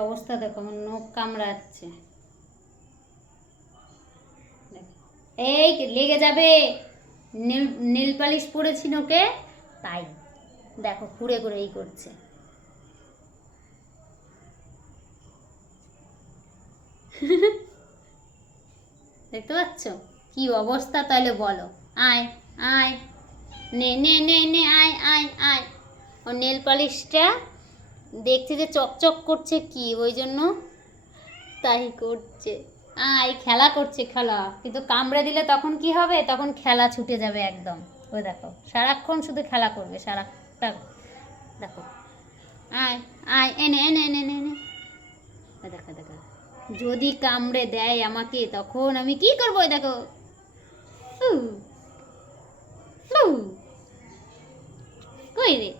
অবস্থা দেখো, আমার নখ কামড়াচ্ছে। এই লেগে যাবে? নীল পালিশ পরেছি নোকে তাই। দেখো ঘুরে ঘুরে এই করছে। দেখতে পাচ্ছ? কি অবস্থা তাহলে বলো। আয় আয়। নে নে নে নে, আয় আয় আয়। ও নেল পালিশটা দেখছে যে চকচক করছে কি, ওই জন্য তাই করছে। আয় খেলা করছে খেলা, কিন্তু কামড়ে দিলে তখন কি হবে? তখন খেলা ছুটে যাবে একদম। ওই দেখো, সারাক্ষণ শুধু খেলা করবে, সারাটা দেখো। আয় আয়, এনে এনে এনে এনে এনে। দেখো দেখো। যদি কামড়ে দেয় আমাকে, তখন আমি কি করব দেখো? কই রে?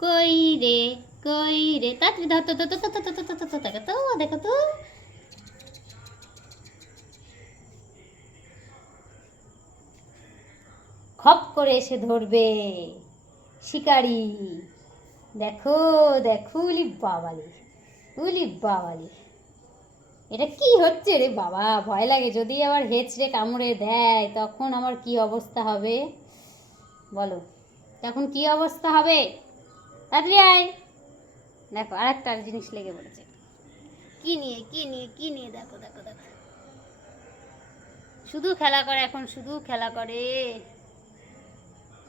কই রে কই রে তাড়াতাড়ি ধর তো তো তো তো তো তো তো দেখো তো দেখো তো খপ করে এসে ধরবে শিকারি দেখো দেখো উলি বাবালি উলি বাবালি এটা কি হচ্ছে রে বাবা ভয় লাগে যদি আবার হেঁচড়ে কামড়ে দেয় তখন আমার কি অবস্থা হবে বলো তখন কি অবস্থা হবে তাড়াতাড়ি আয়। দেখো, আরেকটা জিনিস লেগে পড়েছে। কি নিয়ে কি নিয়ে কি নিয়ে? দেখো দেখো দেখো। শুধু খেলা করে এখন, শুধু খেলা করে।